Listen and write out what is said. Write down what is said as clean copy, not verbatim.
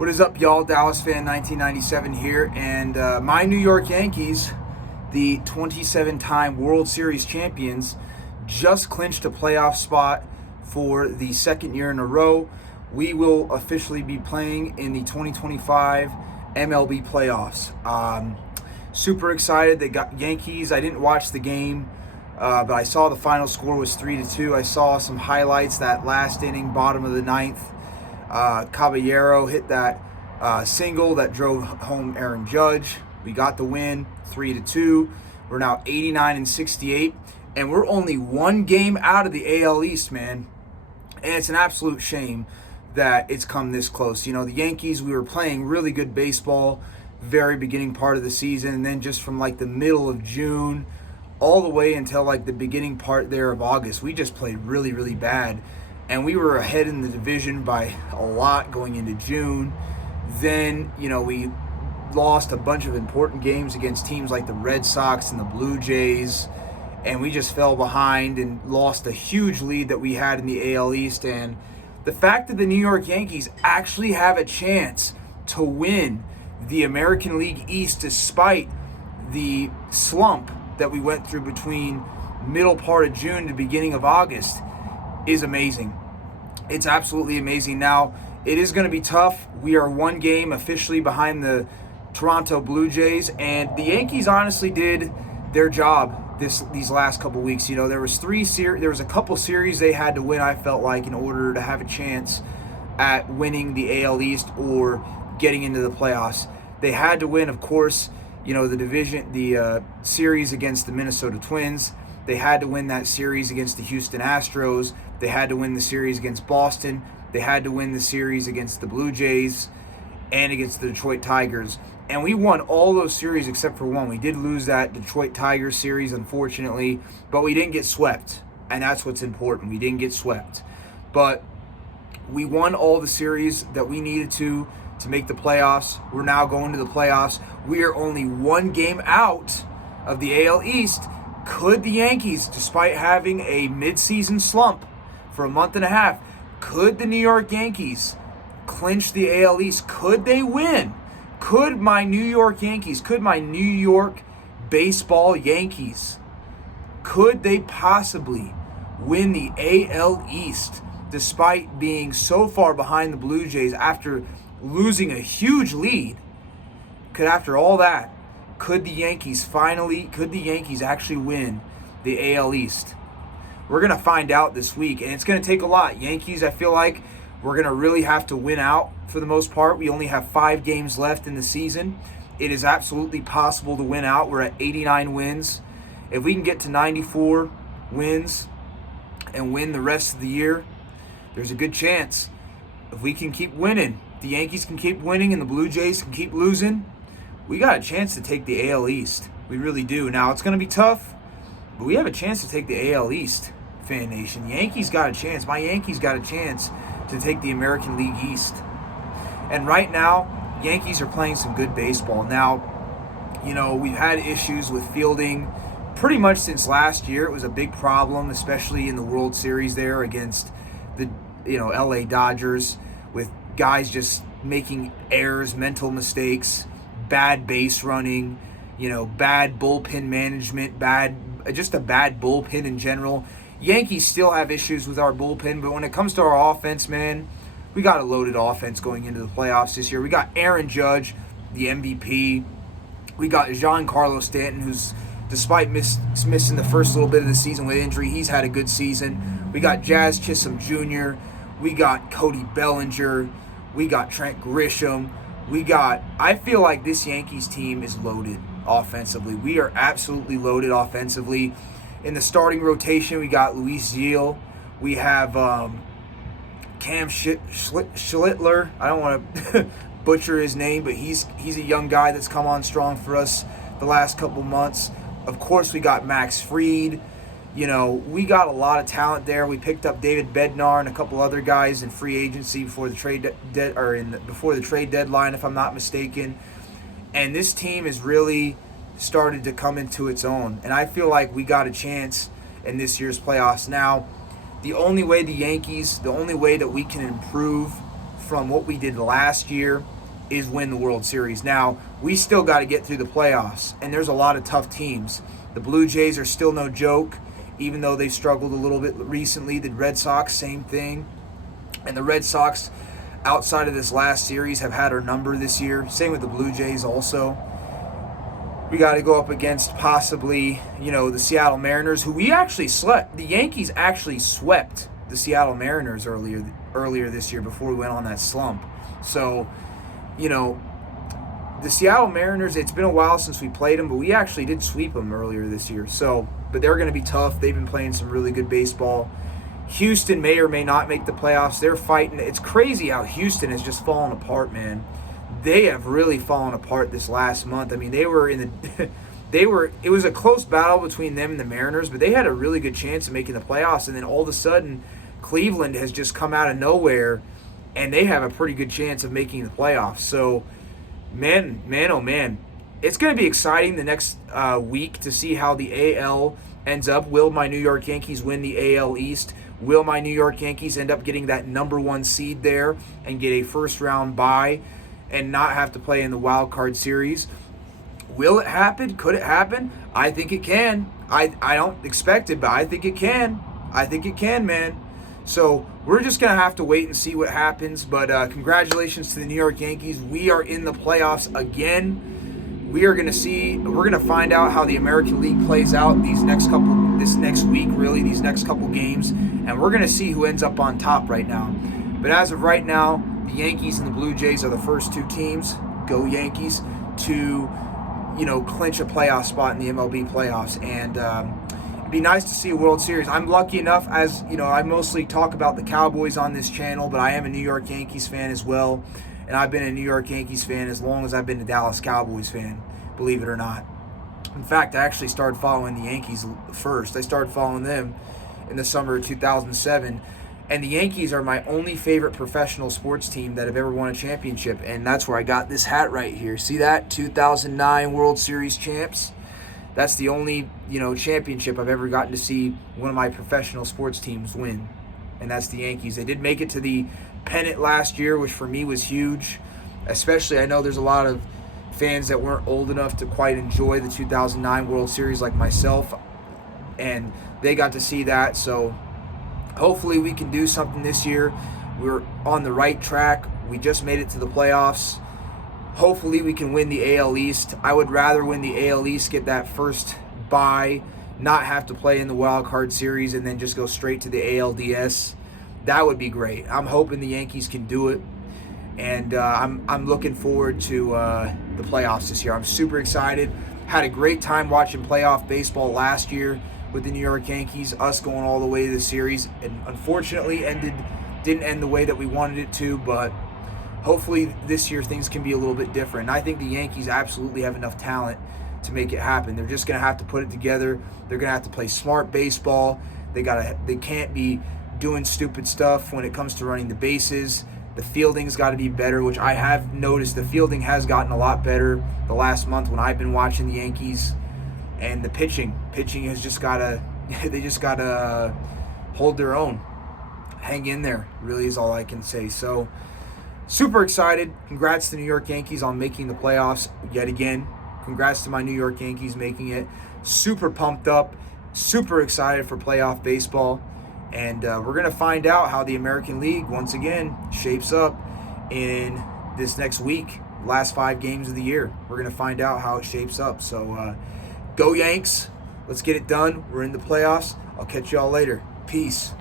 What is up, y'all? Dallas fan 1997 here, and my New York Yankees, the 27-time World Series champions, just clinched a playoff spot for the second year in a row. We will officially be playing in the 2025 MLB playoffs. Super excited. They got Yankees. I didn't watch the game, but I saw the final score was 3-2. I saw some highlights that last inning, bottom of the ninth. Caballero hit that single that drove home Aaron Judge. We got the win, 3-2. We're now 89-68, and we're only one game out of the AL East, man. And it's an absolute shame that it's come this close. You know, the Yankees, we were playing really good baseball very beginning part of the season, and then just from like the middle of June all the way until like the beginning part there of August, we just played really, really bad. And we were ahead in the division by a lot going into June. Then, you know, we lost a bunch of important games against teams like the Red Sox and the Blue Jays. And we just fell behind and lost a huge lead that we had in the AL East. And the fact that the New York Yankees actually have a chance to win the American League East despite the slump that we went through between middle part of June to beginning of August is amazing. It's absolutely amazing. Now, it is going to be tough. We are one game officially behind the Toronto Blue Jays, and the Yankees honestly did their job these last couple weeks. You know, there was a couple series they had to win, I felt like, in order to have a chance at winning the AL East or getting into the playoffs. They had to win, of course, you know, the series against the Minnesota Twins. They had to win that series against the Houston Astros. They had to win the series against Boston. They had to win the series against the Blue Jays and against the Detroit Tigers. And we won all those series except for one. We did lose that Detroit Tigers series, unfortunately, but we didn't get swept. And that's what's important. We didn't get swept. But we won all the series that we needed to make the playoffs. We're now going to the playoffs. We are only one game out of the AL East. Could the Yankees, despite having a midseason slump for a month and a half, could the New York Yankees clinch the AL East? Could they win? Could my New York Yankees, could my New York baseball Yankees, could they possibly win the AL East despite being so far behind the Blue Jays after losing a huge lead? After all that, could the Yankees actually win the AL East? We're going to find out this week, and it's going to take a lot. Yankees, I feel like we're going to really have to win out for the most part. We only have 5 games left in the season. It is absolutely possible to win out. We're at 89 wins. If we can get to 94 wins and win the rest of the year, there's a good chance. If we can keep winning, the Yankees can keep winning and the Blue Jays can keep losing, we got a chance to take the AL East. We really do. Now, it's going to be tough, but we have a chance to take the AL East, Fan Nation. Yankees got a chance. My Yankees got a chance to take the American League East. And right now, Yankees are playing some good baseball. Now, you know, we've had issues with fielding pretty much since last year. It was a big problem, especially in the World Series there against the, LA Dodgers, with guys just making errors, mental mistakes, bad base running, bad bullpen management, just a bad bullpen in general. Yankees still have issues with our bullpen, but when it comes to our offense, man, we got a loaded offense going into the playoffs this year. We got Aaron Judge, the MVP. We got Giancarlo Stanton, who's, despite missing the first little bit of the season with injury, he's had a good season. We got Jazz Chisholm Jr. We got Cody Bellinger. We got Trent Grisham. I feel like this Yankees team is loaded offensively. We are absolutely loaded offensively. In the starting rotation, we got Luis Gil. We have Cam Schlittler. I don't want to butcher his name, but he's a young guy that's come on strong for us the last couple months. Of course, we got Max Fried. We got a lot of talent there. We picked up David Bednar and a couple other guys in free agency before the trade deadline, if I'm not mistaken. And this team has really started to come into its own. And I feel like we got a chance in this year's playoffs. Now, the only way that we can improve from what we did last year is win the World Series. Now, we still got to get through the playoffs, and there's a lot of tough teams. The Blue Jays are still no joke, even though they've struggled a little bit recently. The Red Sox, same thing. And the Red Sox, outside of this last series, have had our number this year. Same with the Blue Jays also. We got to go up against possibly, the Seattle Mariners, who we actually swept. The Yankees actually swept the Seattle Mariners earlier this year before we went on that slump. So, the Seattle Mariners, it's been a while since we played them, but we actually did sweep them earlier this year. So, but they're going to be tough. They've been playing some really good baseball. Houston may or may not make the playoffs. They're fighting. It's crazy how Houston has just fallen apart, man. They have really fallen apart this last month. I mean, it was a close battle between them and the Mariners, but they had a really good chance of making the playoffs. And then all of a sudden, Cleveland has just come out of nowhere, and they have a pretty good chance of making the playoffs. So, man, oh man, it's going to be exciting the next week to see how the AL ends up. Will my New York Yankees win the AL East? Will my New York Yankees end up getting that number 1 seed there and get a first-round bye and not have to play in the wild card series? Will it happen? Could it happen? I think it can. I don't expect it, but I think it can. I think it can, man. So we're just going to have to wait and see what happens. But congratulations to the New York Yankees. We are in the playoffs again. We're going to find out how the American League plays out this next week, really, these next couple games. And we're going to see who ends up on top right now. But as of right now, the Yankees and the Blue Jays are the first 2 teams, go Yankees, to, clinch a playoff spot in the MLB playoffs. And it'd be nice to see a World Series. I'm lucky enough, as I mostly talk about the Cowboys on this channel, but I am a New York Yankees fan as well. And I've been a New York Yankees fan as long as I've been a Dallas Cowboys fan, believe it or not. In fact, I actually started following the Yankees first. I started following them in the summer of 2007. And the Yankees are my only favorite professional sports team that have ever won a championship. And that's where I got this hat right here. See that? 2009 World Series champs. That's the only, championship I've ever gotten to see one of my professional sports teams win. And that's the Yankees. They did make it to the pennant last year, which for me was huge. Especially, I know there's a lot of fans that weren't old enough to quite enjoy the 2009 World Series like myself. And they got to see that, so hopefully we can do something this year. We're on the right track. We just made it to the playoffs. Hopefully we can win the AL East. I would rather win the AL East, get that first bye, not have to play in the wild card series, and then just go straight to the ALDS. That would be great. I'm hoping the Yankees can do it. And I'm looking forward to the playoffs this year. I'm super excited. Had a great time watching playoff baseball last year with the New York Yankees, us going all the way to the series. And unfortunately didn't end the way that we wanted it to, but hopefully this year things can be a little bit different. And I think the Yankees absolutely have enough talent to make it happen. They're just going to have to put it together. They're going to have to play smart baseball. They can't be doing stupid stuff when it comes to running the bases. The fielding's got to be better, which I have noticed the fielding has gotten a lot better the last month when I've been watching the Yankees. And the pitching has just got to, they just got to hold their own. Hang in there, really is all I can say. So, super excited. Congrats to the New York Yankees on making the playoffs yet again. Congrats to my New York Yankees making it. Super pumped up, super excited for playoff baseball. And we're going to find out how the American League, once again, shapes up in this next week. Last 5 games of the year. We're going to find out how it shapes up. So, go Yanks. Let's get it done. We're in the playoffs. I'll catch y'all later. Peace.